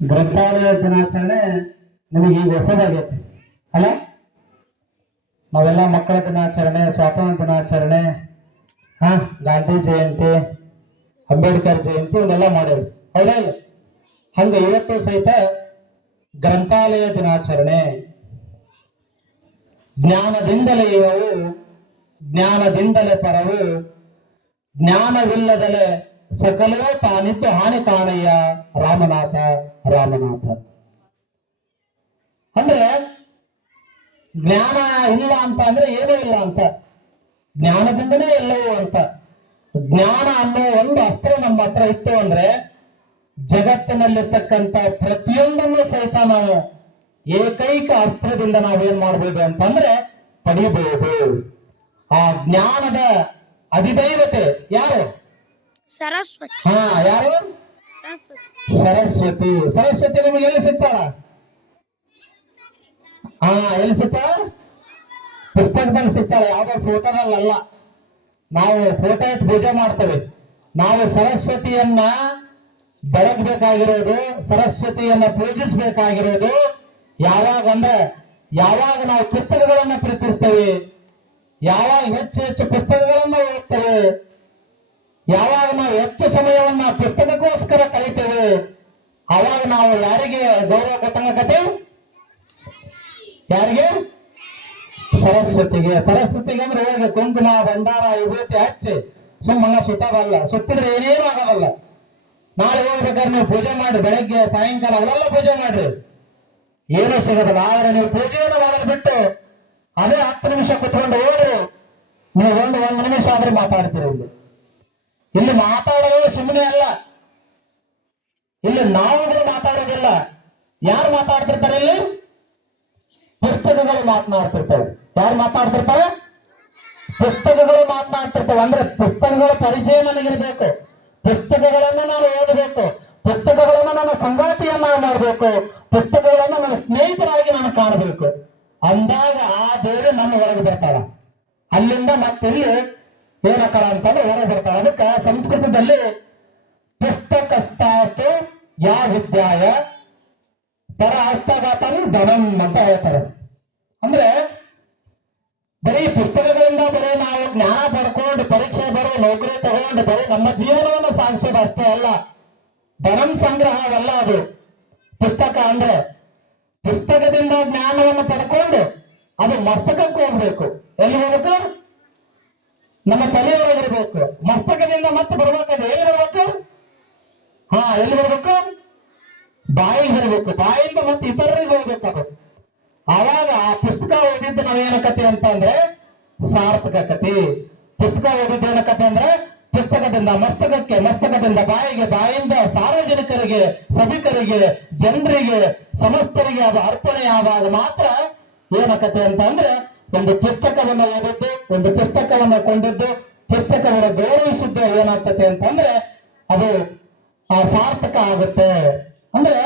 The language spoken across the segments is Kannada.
ಗ್ರಂಥಾಲಯ ದಿನಾಚರಣೆ ನಿಮಗೆ ಈಗ ಹೊಸದಾಗೈತಿ ಅಲ್ಲ. ನಾವೆಲ್ಲ ಮಕ್ಕಳ ದಿನಾಚರಣೆ, ಸ್ವಾತಂತ್ರ್ಯ ದಿನಾಚರಣೆ, ಗಾಂಧಿ ಜಯಂತಿ, ಅಂಬೇಡ್ಕರ್ ಜಯಂತಿ ಇವನ್ನೆಲ್ಲ ಮಾಡೇವಿ ಹೌದಾ ಇಲ್ಲ. ಹಂಗ ಇವತ್ತು ಸಹಿತ ಗ್ರಂಥಾಲಯ ದಿನಾಚರಣೆ. ಜ್ಞಾನದಿಂದಲೇ ಇವರು, ಜ್ಞಾನದಿಂದಲೇ ಪರವು, ಜ್ಞಾನವಿಲ್ಲದಲೇ ಸಕಲವೂ ತಾನಿದ್ದು ಹಾನಿ ಕಾಣಯ್ಯ ರಾಮನಾಥ ರಾಮನಾಥ. ಅಂದ್ರೆ ಜ್ಞಾನ ಇಲ್ಲ ಅಂತ ಅಂದ್ರೆ ಏನೂ ಇಲ್ಲ ಅಂತ, ಜ್ಞಾನದಿಂದನೇ ಎಲ್ಲವೂ ಅಂತ. ಜ್ಞಾನ ಅನ್ನೋ ಒಂದು ಅಸ್ತ್ರ ನಮ್ಮ ಹತ್ರ ಇತ್ತು ಅಂದ್ರೆ ಜಗತ್ತಿನಲ್ಲಿರ್ತಕ್ಕಂಥ ಪ್ರತಿಯೊಂದನ್ನು ಸಹಿತ ನಾವು ಏಕೈಕ ಅಸ್ತ್ರದಿಂದ ನಾವೇನ್ ಮಾಡ್ಬೋದು ಅಂತಂದ್ರೆ ಪಡಿಬಹುದು. ಆ ಜ್ಞಾನದ ಅಧಿದೈವತೆ ಯಾರು? ಸರಸ್ವತಿ. ಯಾರು? ಸರಸ್ವತಿ. ಸರಸ್ವತಿ ನಿಮಗೆ ಎಲ್ಲಿ ಸಿಗ್ತಾಳ? ಎಲ್ಲಿ ಸಿಗ್ತಾಳ? ಪುಸ್ತಕದಲ್ಲಿ ಸಿಗ್ತಾಳೆ, ಯಾವ್ದೋ ಫೋಟೋದಲ್ಲ. ನಾವು ಫೋಟೋ ಇಟ್ಟು ಪೂಜೆ ಮಾಡ್ತೇವೆ. ನಾವು ಸರಸ್ವತಿಯನ್ನ ಬೆಳಗ್ಬೇಕಾಗಿರೋದು, ಸರಸ್ವತಿಯನ್ನ ಪೂಜಿಸಬೇಕಾಗಿರೋದು ಯಾವಾಗ ಅಂದ್ರೆ ಯಾವಾಗ ನಾವು ಪುಸ್ತಕಗಳನ್ನ ಪ್ರೀತಿಸ್ತೇವೆ, ಯಾವಾಗ ಹೆಚ್ಚು ಹೆಚ್ಚು ಪುಸ್ತಕಗಳನ್ನ ಓದ್ತೇವೆ, ಯಾವಾಗ ನಾವು ಹೆಚ್ಚು ಸಮಯವನ್ನ ಪುಸ್ತಕಕ್ಕೋಸ್ಕರ ಕಲಿತೇವೆ, ಅವಾಗ ನಾವು ಯಾರಿಗೆ ಗೌರವ ಕೊಟ್ಟಂಗಕತೆ? ಯಾರಿಗೆ? ಸರಸ್ವತಿಗೆ. ಸರಸ್ವತಿಗೆ ಅಂದ್ರೆ ಹೋಗಿ ಕುಂಕುಮ ಭಂಡಾರ ವಿಭೂತಿ ಹಚ್ಚಿ ಸುಮ್ಮನೆ ಸುತ್ತದಲ್ಲ, ಸುತ್ತಿದ್ರೆ ಏನೇನು ಆಗೋದಲ್ಲ. ನಾಳೆ ಹೋಗ್ಬೇಕಾದ್ರೆ ನೀವು ಪೂಜೆ ಮಾಡಿ, ಬೆಳಗ್ಗೆ ಸಾಯಂಕಾಲ ಅವೆಲ್ಲ ಪೂಜೆ ಮಾಡ್ರಿ, ಏನೂ ಸಿಗೋದಿಲ್ಲ. ಆದ್ರೆ ನೀವು ಪೂಜೆಯನ್ನು ಮಾಡೋದು ಬಿಟ್ಟು ಅದೇ 10 ನಿಮಿಷ ಕುತ್ಕೊಂಡು ಹೋದ್ರೆ ನೀವು ಒಂದು ನಿಮಿಷ ಆದ್ರೆ ಮಾತಾಡ್ತೀರಿ. ಇಲ್ಲಿ ಮಾತಾಡೋದು ಸುಮ್ಮನೆ ಅಲ್ಲ, ಇಲ್ಲಿ ನಾವುಗಳು ಮಾತಾಡೋದಿಲ್ಲ. ಯಾರು ಮಾತಾಡ್ತಿರ್ತಾರೆ? ಇಲ್ಲಿ ಪುಸ್ತಕಗಳು ಮಾತನಾಡ್ತಿರ್ತವೆ. ಯಾರು ಮಾತನಾಡ್ತಿರ್ತಾರೆ? ಪುಸ್ತಕಗಳು ಮಾತನಾಡ್ತಿರ್ತವೆ. ಅಂದ್ರೆ ಪುಸ್ತಕಗಳ ಪರಿಚಯ ನನಗಿರ್ಬೇಕು, ಪುಸ್ತಕಗಳನ್ನ ನಾನು ಓದಬೇಕು, ಪುಸ್ತಕಗಳನ್ನ ನನ್ನ ಸಂಗಾತಿಯನ್ನ ಮಾಡಬೇಕು, ಪುಸ್ತಕಗಳನ್ನ ನನ್ನ ಸ್ನೇಹಿತರಾಗಿ ನಾನು ಕಾಣಬೇಕು. ಅಂದಾಗ ಆ ದೇವರು ನನ್ನ ಹೊರಗೆ ಬರ್ತಾಳ. ಅಲ್ಲಿಂದ ಮತ್ತಿಲ್ಲಿ ಏನಕ್ಕಳ ಅಂತಂದ್ರೆ ಹೊರಗೆ ಬರ್ತಾಳ. ಅದಕ್ಕೆ ಸಂಸ್ಕೃತದಲ್ಲಿ ಪುಸ್ತಕಸ್ಥಾತು ಯಾ ವಿದ್ಯಾಯ ಪರ ಹಸ್ತಘಾತನು ಧನಂ ಅಂತ ಹೇಳ್ತಾರೆ. ಅಂದ್ರೆ ಬರೀ ಪುಸ್ತಕಗಳಿಂದ ಬರೀ ನಾವು ಜ್ಞಾನ ಪಡ್ಕೊಂಡು ಪರೀಕ್ಷೆ ಬರೆದು ನೌಕರಿ ತಗೊಂಡು ಬರೀ ನಮ್ಮ ಜೀವನವನ್ನು ಸಾಗಿಸೋದು ಅಷ್ಟೇ ಅಲ್ಲ, ಧನಂ ಸಂಗ್ರಹವಲ್ಲ ಅದು. ಪುಸ್ತಕ ಅಂದ್ರೆ ಪುಸ್ತಕದಿಂದ ಜ್ಞಾನವನ್ನು ಪಡ್ಕೊಂಡು ಅದು ಮಸ್ತಕಕ್ಕೆ ಹೋಗ್ಬೇಕು. ಎಲ್ಲಿ ಹೋಗ್ಬೇಕು? ನಮ್ಮ ತಲೆಯೊಳಗಿರ್ಬೇಕು. ಮಸ್ತಕದಿಂದ ಮತ್ತೆ ಬರ್ಬೇಕಾದ್ರೆ ಎಲ್ಲಿ ಬರ್ಬೇಕು? ಎಲ್ಲಿ ಬರ್ಬೇಕು? ಬಾಯಿಗೆ ಬರಬೇಕು. ಬಾಯಿಂದ ಮತ್ತೆ ಇತರರಿಗೆ ಹೋಗ್ಬೇಕು. ಆವಾಗ ಆ ಪುಸ್ತಕ ಓದಿದ್ದು ನಾವೇನಕತೆ ಅಂತಂದ್ರೆ ಸಾರ್ಥಕ ಕತೆ. ಪುಸ್ತಕ ಓದಿದ್ದು ಏನಕತೆ ಅಂದ್ರೆ ಪುಸ್ತಕದಿಂದ ಮಸ್ತಕಕ್ಕೆ, ಮಸ್ತಕದಿಂದ ಬಾಯಿಗೆ, ಬಾಯಿಂದ ಸಾರ್ವಜನಿಕರಿಗೆ, ಸಭಿಕರಿಗೆ, ಜನರಿಗೆ, ಸಮಸ್ತರಿಗೆ ಅದು ಅರ್ಪಣೆ ಆದಾಗ ಮಾತ್ರ ಏನಕತೆ ಅಂತ ಅಂದ್ರೆ ಒಂದು ಪುಸ್ತಕವನ್ನು ಓದಿದ್ದು, ಒಂದು ಪುಸ್ತಕವನ್ನು ಕೊಂಡದ್ದು, ಪುಸ್ತಕವನ್ನು ಗೌರವಿಸಿದ್ದು ಏನಾಗ್ತತೆ ಅಂತಂದ್ರೆ ಅದು ಸಾರ್ಥಕ ಆಗುತ್ತೆ. ಅಂದ್ರೆ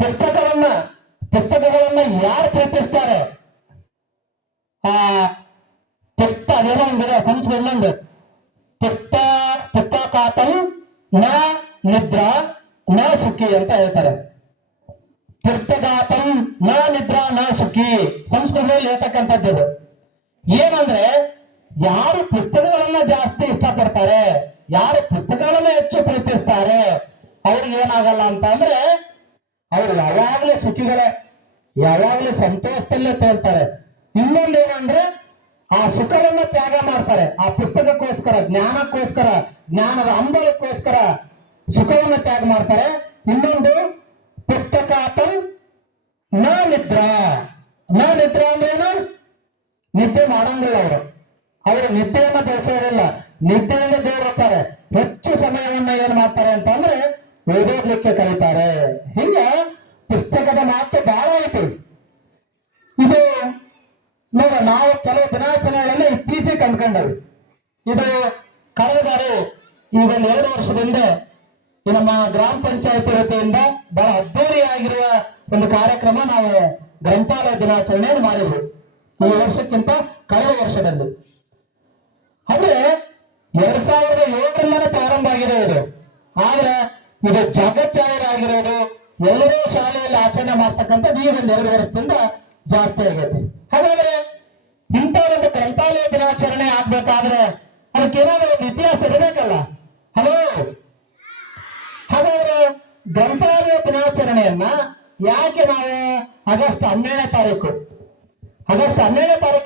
ಪುಸ್ತಕಗಳನ್ನ ಯಾರು ಪ್ರೀತಿಸ್ತಾರೆ? ಅದೇನೋ ಒಂದಿದೆ ಸಂಸ್ಕೃತ ಇನ್ನೊಂದು, ಪುಸ್ತಕಾತಂ ನ ನಿದ್ರಾ ನ ಸುಖಿ ಅಂತ ಹೇಳ್ತಾರೆ. ಪುಸ್ತಕಾತಂ ನ ನಿದ್ರಾ ನ ಸುಖಿ ಸಂಸ್ಕೃತದಲ್ಲಿ ಹೇಳ್ತಕ್ಕಂಥದ್ದು. ಏನಂದ್ರೆ ಯಾರು ಪುಸ್ತಕಗಳನ್ನ ಜಾಸ್ತಿ ಇಷ್ಟಪಡ್ತಾರೆ, ಯಾರು ಪುಸ್ತಕಗಳನ್ನ ಹೆಚ್ಚು ಪ್ರೀತಿಸ್ತಾರೆ, ಅವ್ರಿಗೆ ಏನಾಗಲ್ಲ ಅಂತ ಅಂದ್ರೆ ಅವ್ರು ಯಾವಾಗ್ಲೂ ಸುಖಿಗಳೇ, ಯಾವಾಗ್ಲೂ ಸಂತೋಷದಲ್ಲೇ ತೋರ್ತಾರೆ. ಇನ್ನೊಂದು ಏನಂದ್ರೆ ಆ ಸುಖವನ್ನ ತ್ಯಾಗ ಮಾಡ್ತಾರೆ. ಆ ಪುಸ್ತಕಕ್ಕೋಸ್ಕರ, ಜ್ಞಾನಕ್ಕೋಸ್ಕರ, ಜ್ಞಾನದ ಹಂಬಲಕ್ಕೋಸ್ಕರ ಸುಖವನ್ನ ತ್ಯಾಗ ಮಾಡ್ತಾರೆ. ಇನ್ನೊಂದು ಪುಸ್ತಕಾತಂ ನ ನಿದ್ರಾ. ನ ನಿದ್ರಾ ಅಂದ್ರೆ ಏನು? ನಿದ್ದೆ ಮಾಡಂಗಿಲ್ಲ ಅವರು ನಿದ್ದೆಯನ್ನ ಬೆಳೆಸೋದಿಲ್ಲ, ನಿದ್ದೆಯಿಂದ ದೂರ ಹೋಗ್ತಾರೆ. ಹೆಚ್ಚು ಸಮಯವನ್ನ ಏನ್ ಮಾಡ್ತಾರೆ ಅಂತ ಅಂದ್ರೆ ಓದೋದ್ಲಿಕ್ಕೆ ಕಲಿತಾರೆ. ಹಿಂಗ ಪುಸ್ತಕದ ಮಾತು ಬಹಳ ಐತಿ. ಇದು ನೋಡ, ನಾವು ಕೆಲವು ದಿನಾಚರಣೆಗಳನ್ನ ಇತ್ತೀಚೆಗೆ ಕಂಡ್ಕೊಂಡವು. ಇದು ಕಳೆದ ಬಾರಿ ಈಗ 2 ವರ್ಷದಿಂದ ನಮ್ಮ ಗ್ರಾಮ ಪಂಚಾಯತಿ ವತಿಯಿಂದ ಬಹಳ ಅದ್ದೂರಿಯಾಗಿರುವ ಒಂದು ಕಾರ್ಯಕ್ರಮ ನಾವು ಗ್ರಂಥಾಲಯ ದಿನಾಚರಣೆಯನ್ನು ಮಾಡಿದ್ವಿ. ಈ ವರ್ಷಕ್ಕಿಂತ ಕಳೆದ ವರ್ಷದಲ್ಲಿ ಅಂದ್ರೆ 2007ರಿಂದನೇ ಪ್ರಾರಂಭ ಆಗಿದೆ ಇದು. ಆದ್ರೆ ಇದು ಜಗಜ್ಜಾಹೀರಾಗಿರೋದು ಎಲ್ಲರೂ ಶಾಲೆಯಲ್ಲಿ ಆಚರಣೆ ಮಾಡ್ತಕ್ಕಂಥದ್ದು ಈಗ ಒಂದು 2 ವರ್ಷದಿಂದ ಜಾಸ್ತಿ ಆಗೈತಿ. ಹಾಗಾದ್ರೆ ಇಂಥ ಒಂದು ಗ್ರಂಥಾಲಯ ದಿನಾಚರಣೆ ಆಗ್ಬೇಕಾದ್ರೆ ಅದಕ್ಕೇನಾದ್ರೂ ಒಂದು ಇತಿಹಾಸ ಇರಬೇಕಲ್ಲ. ಹಲೋ, ಹಾಗಾದ್ರೆ ಗ್ರಂಥಾಲಯ ದಿನಾಚರಣೆಯನ್ನ ಯಾಕೆ ನಾವು ಆಗಸ್ಟ್ 12ನೇ ತಾರೀಕು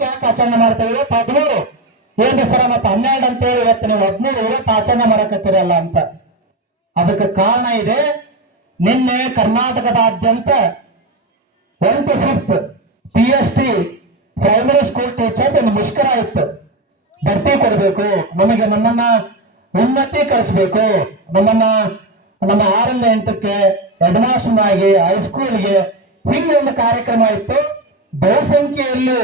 ಯಾಕೆ ಆಚರಣೆ ಮಾಡ್ತೇವೆ? 13 ಏನ್ರಿ ಸರ ಮತ್ತೆ 12 ಅಂತೇಳಿ ಇವತ್ತು ನೀವು 13 ಇವತ್ತು ಆಚರಣೆ ಮಾಡಕತ್ತೀರಲ್ಲ ಅಂತ. ಅದಕ್ಕೆ ಕಾರಣ ಇದೆ. ನಿನ್ನೆ ಕರ್ನಾಟಕದಾದ್ಯಂತ 1 to 5th PST primary school teacher ಒಂದು ಮುಷ್ಕರ ಇತ್ತು. ಭರ್ತಿ ಕೊಡಬೇಕು, ನಮ್ಮನ್ನ ಉನ್ನತೀಕರಿಸಬೇಕು, ನಮ್ಮ 6ರಿಂದ 8ಕ್ಕೆ ಹೆಡ್ ಮಾಸ್ಟರ್ ಆಗಿ ಹೈಸ್ಕೂಲ್ಗೆ ಹಿಂಗೆ ಒಂದು ಕಾರ್ಯಕ್ರಮ ಇತ್ತು. ಬಹುಸಂಖ್ಯೆಯಲ್ಲಿ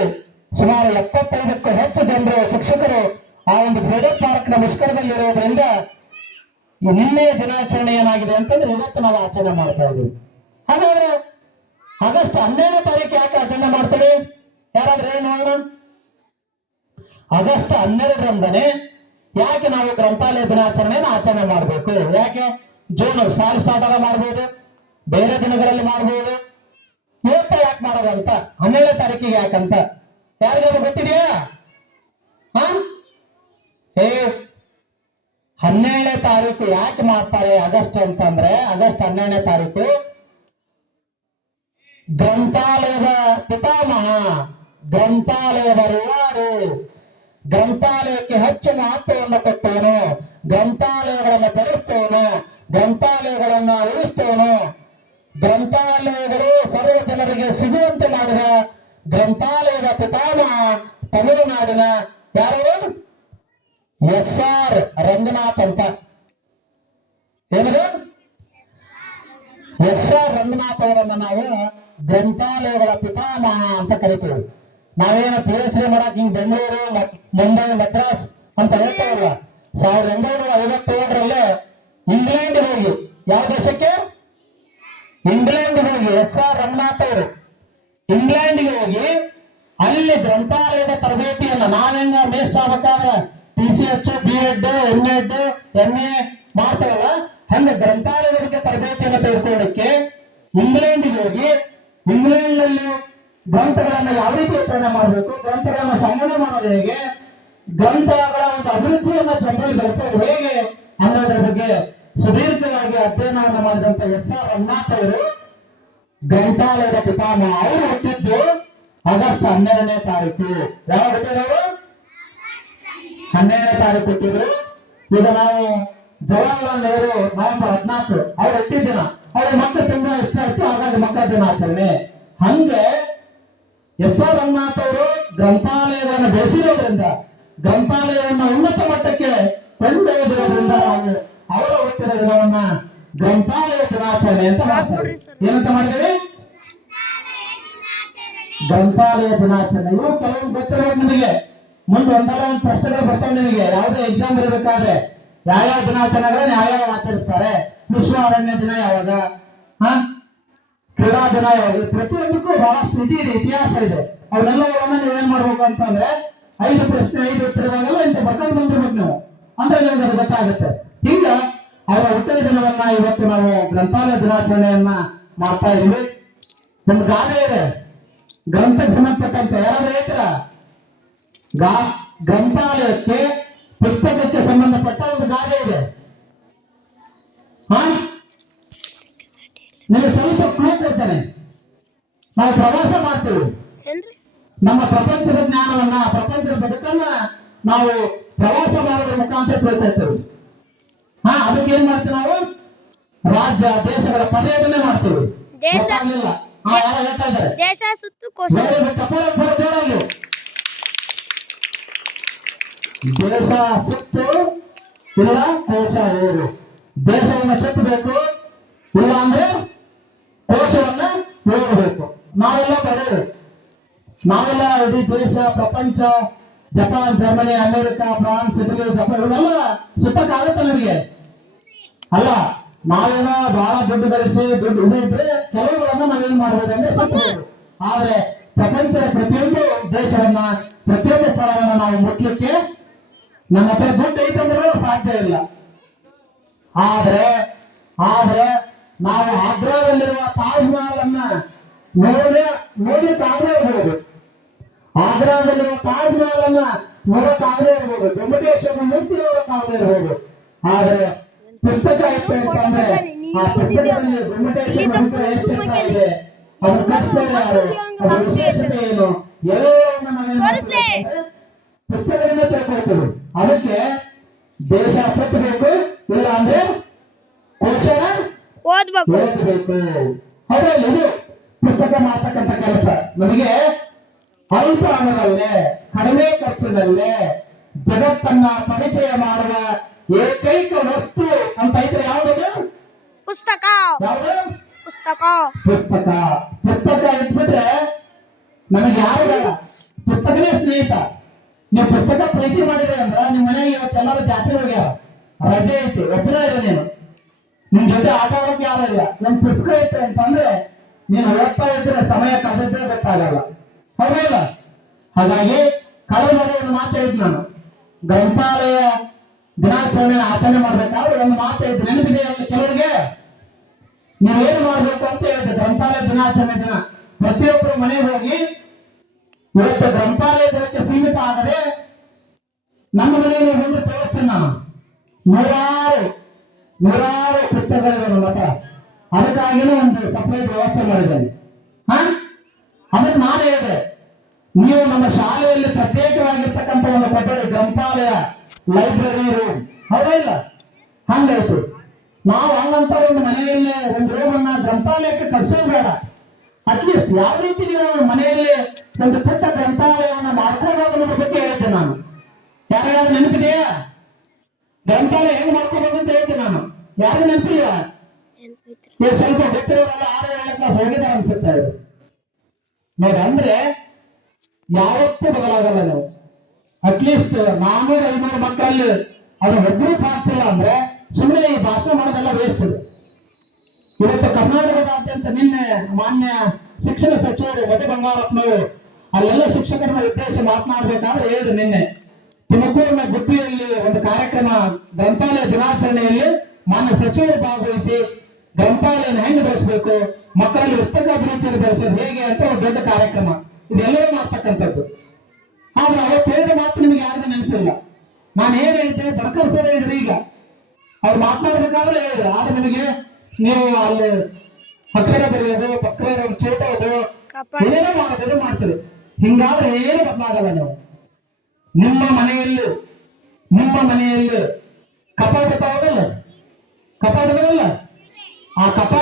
ಸುಮಾರು 75ಕ್ಕೂ ಹೆಚ್ಚು ಜನರು ಶಿಕ್ಷಕರು ಆ ಒಂದು ಫ್ರೀಡಂ ಪಾರ್ಕ್ ನ ಮುಷ್ಕರದಲ್ಲಿರೋದ್ರಿಂದ ನಿನ್ನೆ ದಿನಾಚರಣೆ ಏನಾಗಿದೆ ಅಂತಂದ್ರೆ ಇವತ್ತು ನಾವು ಆಚರಣೆ ಮಾಡ್ತಾ ಇದ್ದೀವಿ. ಹಾಗಾದ್ರೆ ಆಗಸ್ಟ್ 12ನೇ ತಾರೀಕು ಯಾಕೆ ಆಚರಣೆ ಮಾಡ್ತೇವೆ? ಯಾರಾದ್ರೆ ನೋಡೋಣ. ಆಗಸ್ಟ್ 12ರಂದನೇ ಯಾಕೆ ನಾವು ಗ್ರಂಥಾಲಯ ದಿನಾಚರಣೆಯನ್ನು ಆಚರಣೆ ಮಾಡಬೇಕು? ಯಾಕೆ ಜೂನ್ ಶಾಲೆ ಸ್ಟಾರ್ಟ್ ಆಗ ಮಾಡ್ಬೋದು, ಬೇರೆ ದಿನಗಳಲ್ಲಿ ಮಾಡ್ಬೋದು, ಇವತ್ತ ಯಾಕೆ ಮಾಡೋದು ಅಂತ 12ನೇ ತಾರೀಕಿಗೆ ಯಾಕಂತ ಯಾರಿಗಾದ್ರು ಗೊತ್ತಿದೆಯಾ? ಹ 12ನೇ ತಾರೀಕು ಯಾಕೆ ಮಾಡ್ತಾರೆ ಆಗಸ್ಟ್ ಅಂತಂದ್ರೆ, ಆಗಸ್ಟ್ 12ನೇ ತಾರೀಕು ಗ್ರಂಥಾಲಯದ ಪಿತಾಮಹ, ಗ್ರಂಥಾಲಯದ ರೂವಾರು, ಗ್ರಂಥಾಲಯಕ್ಕೆ ಹೆಚ್ಚು ಮಹತ್ವವನ್ನು ಕೊಟ್ಟವನು, ಗ್ರಂಥಾಲಯಗಳನ್ನು ಬೆಳೆಸ್ತವನು, ಗ್ರಂಥಾಲಯಗಳನ್ನ ಉಳಿಸ್ತವನು, ಗ್ರಂಥಾಲಯಗಳು ಸರ್ವ ಜನರಿಗೆ ಸಿಗುವಂತೆ ಮಾಡಿದ ಗ್ರಂಥಾಲಯದ ಪಿತಾಮಹ ತಮಿಳುನಾಡಿನ ಯಾರು? SR ರಂಗನಾಥ್ ಅಂತ. ಏನಿದೆ? SR ರಂಗನಾಥ್ ಅವರನ್ನ ನಾವು ಗ್ರಂಥಾಲಯಗಳ ಪಿತಾಮಹ ಅಂತ ಕರಿತೀವಿ. ನಾವೇನು PhD ಮಾಡಕ್ ಹಿಂಗ್ ಬೆಂಗಳೂರು, ಮುಂಬೈ, ಮದ್ರಾಸ್ ಅಂತ ಹೇಳ್ತೇವಲ್ಲ, 1957ರಲ್ಲೇ ಇಂಗ್ಲೆಂಡ್ ಹೋಗಿ, ಯಾವ ದೇಶಕ್ಕೆ? ಇಂಗ್ಲೆಂಡ್ ಹೋಗಿ SR ರಂಗನಾಥ್ ಅವರು ಇಂಗ್ಲೆಂಡ್ಗೆ ಹೋಗಿ ಅಲ್ಲಿ ಗ್ರಂಥಾಲಯದ ತರಬೇತಿಯನ್ನ ನಾವೆಂಗ ಮೇಸ್ಟ್ ಆಗ್ಬೇಕಾದ್ರೆ TCH, B.Ed, M.Ed, MA ಮಾಡ್ತಾವಲ್ಲ, ಹಂಗ ಗ್ರಂಥಾಲಯದ ಬಗ್ಗೆ ತರಬೇತಿಯನ್ನು ತೆಗೆದುಕೊಳ್ಳಕ್ಕೆ ಇಂಗ್ಲೆಂಡ್ಗೆ ಹೋಗಿ ಇಂಗ್ಲೆಂಡ್ ನಲ್ಲಿ ಗ್ರಂಥಗಳನ್ನ ಯಾವ ರೀತಿ ವಿತರಣೆ ಮಾಡಬೇಕು, ಗ್ರಂಥಗಳನ್ನ ಸಂಗ್ರಹ ಮಾಡೋದು ಹೇಗೆ, ಗ್ರಂಥಗಳ ಒಂದು ಅಭಿರುಚಿಯನ್ನ ಜನರಲ್ಲಿ ಬೆಳೆಸೋದು ಹೇಗೆ ಅನ್ನೋದ್ರ ಬಗ್ಗೆ ಸುದೀರ್ಘವಾಗಿ ಅಧ್ಯಯನವನ್ನು ಮಾಡಿದಂತ SR ರಂಗನಾಥ್ ಅವರು ಗ್ರಂಥಾಲಯದ ಪಿತಾಮಹ. ಅವರು ಹುಟ್ಟಿದ್ದು ಆಗಸ್ಟ್ 12ನೇ ತಾರೀಕು. ಯಾವಾಗ ಹುಟ್ಟಿದವರು? 12ನೇ ತಾರೀಕು ಹುಟ್ಟಿದ್ರು. ಈಗ ನಾವು ಜವಾಹರ್ಲಾಲ್ ನೆಹರು ನವೆಂಬರ್ 14 ಅವ್ರು ಹುಟ್ಟಿದ ದಿನ. ಅವ್ರ ಮಕ್ಕಳು ತುಂಬಾ ಇಷ್ಟ ಆಯ್ತು, ಹಾಗಾಗಿ ಮಕ್ಕಳ ದಿನಾಚರಣೆ. ಹಂಗೆ SR ರಂಗನಾಥ್ ಅವರು ಗ್ರಂಥಾಲಯಗಳನ್ನು ಬೆಳೆಸಿರೋದ್ರಿಂದ, ಗ್ರಂಥಾಲಯವನ್ನು ಉನ್ನತ ಮಟ್ಟಕ್ಕೆ ಕೊಂಡೊಯ್ದಿರೋದ್ರಿಂದ ನಾವು ಅವರ ಹುಟ್ಟಿದ ದಿನವನ್ನ ಗ್ರಂಥಾಲಯ ದಿನಾಚರಣೆ ಅಂತ ಮಾಡ್ತಾರೆ. ಏನಂತ ಮಾಡಿದೇವೆ? ಗ್ರಂಥಾಲಯ ದಿನಾಚರಣೆ. ಇವು ಕೆಲವೊಂದು ಗೊತ್ತಿರೋದು ನಿಮಗೆ. ಮುಂದೆ ಒಂದಲ್ಲ ಒಂದು ಪ್ರಶ್ನೆಗಳು ಬರ್ತಾವೆ ನಿಮಗೆ. ಯಾವುದೇ ಎಕ್ಸಾಮ್ ಇರಬೇಕಾದ್ರೆ ಯಾವ್ಯಾವ ದಿನಾಚರಣೆಗಳನ್ನ ಯಾವ್ಯಾವ ಆಚರಿಸ್ತಾರೆ? ವಿಶ್ವ ಅರಣ್ಯ ದಿನ ಯಾವಾಗ, ಕ್ರೀಡಾ ದಿನ ಯಾವಾಗ? ಪ್ರತಿಯೊಂದಕ್ಕೂ ಬಹಳಷ್ಟು ಇತಿಹಾಸ ಇದೆ. ಅವನ್ನೆಲ್ಲವನ್ನ ನೀವೇನ್ ಮಾಡ್ಬೇಕು ಅಂತಂದ್ರೆ 5 ಪ್ರಶ್ನೆ 5 ಉತ್ತರವಾಗಲ್ಲ ಇಂತ ಬರ್ಕೊಂಡು ಬಂದಿರ್ಬೇಕು ನೀವು, ಅಂದ್ರೆ ನಿಮ್ಗೆ ಅದು ಗೊತ್ತಾಗುತ್ತೆ. ಈಗ ಅವರ ಹುಟ್ಟಿದ ದಿನವನ್ನ ಇವತ್ತು ನಾವು ಗ್ರಂಥಾಲಯ ದಿನಾಚರಣೆಯನ್ನ ಮಾಡ್ತಾ ಇದೀವಿ. ಒಂದು ಗಾದೆ ಇದೆ ಗ್ರಂಥಕ್ಕೆ ಸಂಬಂಧಪಟ್ಟಂತ, ಯಾರಾದ್ರೂ ಹೇಳ್ತೀರಾ? ಗ್ರಂಥಾಲಯಕ್ಕೆ ಪುಸ್ತಕಕ್ಕೆ ಸಂಬಂಧಪಟ್ಟ ಒಂದು ಗಾದೆ ಇದೆ. ನಿಮಗೆ ಸ್ವಲ್ಪ ಕ್ಲೂ ಕೊಡ್ತೇನೆ. ನಾವು ಪ್ರವಾಸ ಮಾಡ್ತೀವಿ, ನಮ್ಮ ಪ್ರಪಂಚದ ಜ್ಞಾನವನ್ನ, ಪ್ರಪಂಚದ ಬದುಕನ್ನ ನಾವು ಪ್ರವಾಸ ಮಾಡೋದ್ರ ಮುಖಾಂತರ ತಿಳ್ತಾ ಇರ್ತೇವೆ. ಅದಕ್ಕೆ ಏನ್ ಮಾಡ್ತೀವಿ ನಾವು? ರಾಜ್ಯ ದೇಶಗಳ ಪರ್ಯಟನೆ ಮಾಡ್ತೀವಿ. ದೇಶ ಯಾರು ಹೇಳ್ತಾ ಇದ್ದಾರೆ? ದೇಶ ಸುತ್ತು ಕೋಶ. ಜೋರಾಗಿ ದೇಶ ಸುತ್ತು ಇಲ್ಲ ಕೋಶ ಏರು. ದೇಶವನ್ನ ಸುತ್ತಬೇಕು, ಇಲ್ಲ ಅಂದ್ರೆ ಕೋಶವನ್ನ ಏರಬೇಕು. ನಾವೆಲ್ಲ ಬರೋದು, ನಾವೆಲ್ಲ ಇಡೀ ದೇಶ, ಪ್ರಪಂಚ, Japan, Germany, America, France, Italy, Japan ಇವನ್ನೆಲ್ಲ ಸುತ್ತಕ್ಕಾಗತ್ತೆ ನನಗೆ ಅಲ್ಲ. ನಾವೇನೋ ಬಹಳ ದುಡ್ಡು ಗಳಿಸಿ ದುಡ್ಡು ಇದ್ರೆ ಕೆಲವುಗಳನ್ನ ನಾವೇನ್ ಮಾಡ್ಬೋದು ಅಂದ್ರೆ ಸುತ್ತಬಹುದು. ಆದ್ರೆ ಪ್ರಪಂಚದ ಪ್ರತಿಯೊಂದು ದೇಶವನ್ನ, ಪ್ರತಿಯೊಂದು ಸ್ಥಳವನ್ನ ನಾವು ಮುಟ್ಲಿಕ್ಕೆ ನಮ್ಮ ಹತ್ರ ದುಡ್ಡು ಐತಂದ್ರೂ ಸಾಧ್ಯ ಇಲ್ಲ. ಆದ್ರೆ ಆದ್ರೆ ನಾವು ಆಗ್ರಾದಲ್ಲಿರುವ ತಾಜ್ ಮಹಲ್ ಅನ್ನ ನೋಡ್ಲಿಕ್ಕಾಗದೇ ಇರ್ಬೋದು. ಆಗ್ರಾದಲ್ಲಿರುವ ತಾಜ್ ಮಹಲ್ ಅನ್ನ ನೋಡಕ್ಕಾಗದೇ ಇರ್ಬೋದು, ವೆಂಕಟೇಶ್ವರ ಮೂರ್ತಿ ನೋಡಕ್ಕಾಗದೇ ಇರ್ಬೋದು. ಆದ್ರೆ ಪುಸ್ತಕ ಇತ್ತು ಅಂತಂದ್ರೆ ಆ ಪುಸ್ತಕದಲ್ಲಿ ವೆಂಕಟೇಶ್ವರ ವಿಗ್ರಹ ಎಷ್ಟೆಲ್ಲ ಇದೆ, ಅದು ಕಟ್ಟಿಸಿದವರು ಯಾರು, ಅದ್ರ ವಿಶೇಷತೆ ಏನು, ಎಲ್ಲವನ್ನ ನಾವೇನ್ ಮಾಡ್ತೀವಿ ಅಂತಂದ್ರೆ ಪುಸ್ತಕದಿಂದ ತಿಳ್ಕೊಳ್ತೀವಿ. ಅದಕ್ಕೆ ದೇಶ ಸತ್ತಬೇಕು, ಇಲ್ಲ ಅಂದ್ರೆ ಕೋಶನ ಓದ್ಬೇಕು. ಓದಬೇಕು. ಹೌದಲ್ಲ, ಇದು ಪುಸ್ತಕ ಮಾಡ್ತಕ್ಕಂಥ ಕೆಲಸ. ನಮಗೆ ಅಲ್ಪ ಹಣದಲ್ಲೇ ಕಡಿಮೆ ಖರ್ಚಿನಲ್ಲೇ ಜಗತ್ತನ್ನ ಪರಿಚಯ ಮಾಡುವ ಏಕೈಕ ವಸ್ತು ಅಂತ ಇದ್ರೆ ಯಾವುದು? ಪುಸ್ತಕ. ಯಾವುದು? ಪುಸ್ತಕ. ಪುಸ್ತಕ. ಪುಸ್ತಕ ಇಟ್ಬಿಟ್ರೆ ನಮಗೆ ಯಾರು ಬೇಡ, ಪುಸ್ತಕನೇ ಸ್ನೇಹಿತ. ನೀವು ಪುಸ್ತಕ ಪ್ರೀತಿ ಮಾಡಿದ್ರೆ ಅಂದ್ರ ನಿಮ್ಮ ಮನೆಗೆ ಇವತ್ತೆಲ್ಲರೂ ಜಾತ್ರೆ ಹೋಗ್ಯಾರ, ರಜೆ ಐತಿ, ಒಬ್ಬನೇ ಇದೆ ನೀನು, ನಿಮ್ ಜೊತೆ ಆಟ ಆಡೋಕೆ ಯಾರು ಇಲ್ಲ, ನಮ್ ಪುಸ್ತಕ ಐತೆ ಅಂತಂದ್ರೆ ನೀನು ಓದ್ತಾ ಇದ್ರೆ ಸಮಯ ಕಳೆದೇ ಗೊತ್ತಾಗಲ್ಲ. ಹೌದಲ್ಲ? ಹಾಗಾಗಿ ಕಳೆದ ಒಂದು ಮಾತು ಹೇಳಿದ್ ನಾನು, ಗ್ರಂಥಾಲಯ ದಿನಾಚರಣೆ ಆಚರಣೆ ಮಾಡ್ಬೇಕಾದ್ರೆ ಒಂದು ಮಾತು ಹೇಳಿದ್ ನೆನಪಿದೆ ಕೆಲವರಿಗೆ. ನೀವೇನು ಮಾಡ್ಬೇಕು ಅಂತ ಹೇಳಿದೆ, ಗ್ರಂಥಾಲಯ ದಿನಾಚರಣೆ ದಿನ ಪ್ರತಿಯೊಬ್ಬರು ಮನೆಗೆ ಹೋಗಿ, ಇವತ್ತು ಗ್ರಂಥಾಲಯ ದಿನಕ್ಕೆ ಸೀಮಿತ ಆಗದೆ ನಮ್ಮ ಮನೆಯಲ್ಲಿ ಮುಂದೆ ತೋರಿಸ್ತೀನಿ ನಾನು. ನೂರಾರು ಪುಸ್ತಕಗಳಿವೆ ನಮ್ಮ ಹತ್ರ. ಅದಕ್ಕಾಗಿನೂ ಒಂದು ಸಪರೇಟ್ ವ್ಯವಸ್ಥೆ ಮಾಡಿದ್ದೇನೆ. ಅದಕ್ಕೆ ನಾನು ಹೇಳಿದೆ, ನೀವು ನಮ್ಮ ಶಾಲೆಯಲ್ಲಿ ಪ್ರತ್ಯೇಕವಾಗಿರ್ತಕ್ಕಂಥ ಒಂದು ಕೊಠಡಿ, ಗ್ರಂಥಾಲಯ, ಲೈಬ್ರರಿ ರೂಮ್, ಹೌದಾ ಇಲ್ಲ? ಹಂಗಾಯ್ತು. ನಾವು ಹಂಗಂತ ಒಂದು ಮನೆಯಲ್ಲಿ ಒಂದು ರೂಮನ್ನ ಗ್ರಂಥಾಲಯಕ್ಕೆ ಕಟ್ಸೋದು ಬೇಡ. ಅಟ್ಲೀಸ್ಟ್ ಯಾವ ರೀತಿ ನೀವು ಮನೆಯಲ್ಲಿ ಒಂದು ಪುಟ್ಟ ಗ್ರಂಥಾಲಯವನ್ನು ಮಾಡ್ಕೋಬಹುದು ಅನ್ನೋದ್ರ ಬಗ್ಗೆ ಹೇಳಿದ್ದೆ ನಾನು. ಯಾರ್ಯಾರು ನೆನಪಿದೆಯಾ? ಗ್ರಂಥಾಲಯ ಹೆಂಗ್ ಮಾಡ್ಕೋಬಹುದು ಅಂತ ಹೇಳಿದ್ದೆ ನಾನು. ಯಾರು ನೆನಪಿಲ್ಲ? ಸ್ವಲ್ಪ ಗೊತ್ತಿರೋರೆಲ್ಲ 6-7 ಕ್ಲಾಸ್ ಹೋಗಿದ್ದಾರೆ ಅನ್ಸುತ್ತೆ ಅವರು. ನೋಡಿ, ಅಂದ್ರೆ ಯಾವತ್ತೂ ಬದಲಾಗಲ್ಲ ನಾವು. ಅಟ್ಲೀಸ್ಟ್ 400-500 ಮಕ್ಕಳಲ್ಲಿ ಅದು ಒಬ್ಬರು ಪಾಲಿಸಿಲ್ಲ ಅಂದ್ರೆ ಸುಮ್ಮನೆ ಈ ಭಾಷಣ ಮಾಡೋದೆಲ್ಲ ವೇಸ್ಟ್ ಇದೆ. ಇವತ್ತು ಕರ್ನಾಟಕದಾದ್ಯಂತ ನಿನ್ನೆ ಮಾನ್ಯ ಶಿಕ್ಷಣ ಸಚಿವರು ವಟಿ ಬಂಗಾರಪ್ಪನವರು ಅಲ್ಲೆಲ್ಲ ಶಿಕ್ಷಕರನ್ನ ಉದ್ದೇಶಿಸಿ ಮಾತನಾಡಬೇಕಾದ್ರೆ ಹೇಳಿದ್ರು, ನಿನ್ನೆ ತುಮಕೂರಿನ ಗುಬ್ಬಿಯಲ್ಲಿ ಒಂದು ಕಾರ್ಯಕ್ರಮ, ಗ್ರಂಥಾಲಯ ದಿನಾಚರಣೆಯಲ್ಲಿ ಮಾನ್ಯ ಸಚಿವರು ಭಾಗವಹಿಸಿ ಗ್ರಂಥಾಲಯನ ಹೆಂಗೆ ಬೆಳೆಸಬೇಕು, ಮಕ್ಕಳಲ್ಲಿ ಪುಸ್ತಕ ಅಭಿರುಚಿಯನ್ನು ಬೆಳೆಸೋದು ಹೇಗೆ ಅಂತ ಒಂದು ದೊಡ್ಡ ಕಾರ್ಯಕ್ರಮ, ಇದೆಲ್ಲವೂ ಮಾಡ್ತಕ್ಕಂಥದ್ದು. ಆದ್ರೆ ಅವತ್ತು ಹೇಳಿದ ಮಾತು ನಿಮಗೆ ಯಾರಿಗೂ ನೆನಪಿಲ್ಲ. ನಾನು ಏನ್ ಹೇಳಿದ್ದೆ, ದರ್ಕರ್ ಸರ್ ಹೇಳಿದ್ರು. ಈಗ ಅವ್ರು ಮಾತನಾಡ್ಬೇಕಾದ್ರೆ ಹೇಳಿದ್ರು, ಆದ್ರೆ ನಿಮಗೆ ನೀವು ಅಲ್ಲಿ ಅಕ್ಷರ ಬರೆಯೋದು, ಪಕ್ಕ ಚೇಟೋದು, ಏನೇನೋ ಮಾಡೋದು ಮಾಡ್ತೀರಿ. ಹಿಂಗಾದ್ರೆ ಏನು ಬದಲಾಗಲ್ಲ. ನೀವು ನಿಮ್ಮ ಮನೆಯಲ್ಲಿ ಕಪಾಟ ತಗೋದಲ್ಲ, ಕಪಾಟಗಳಲ್ಲ, ಆ ಕಪಾಟ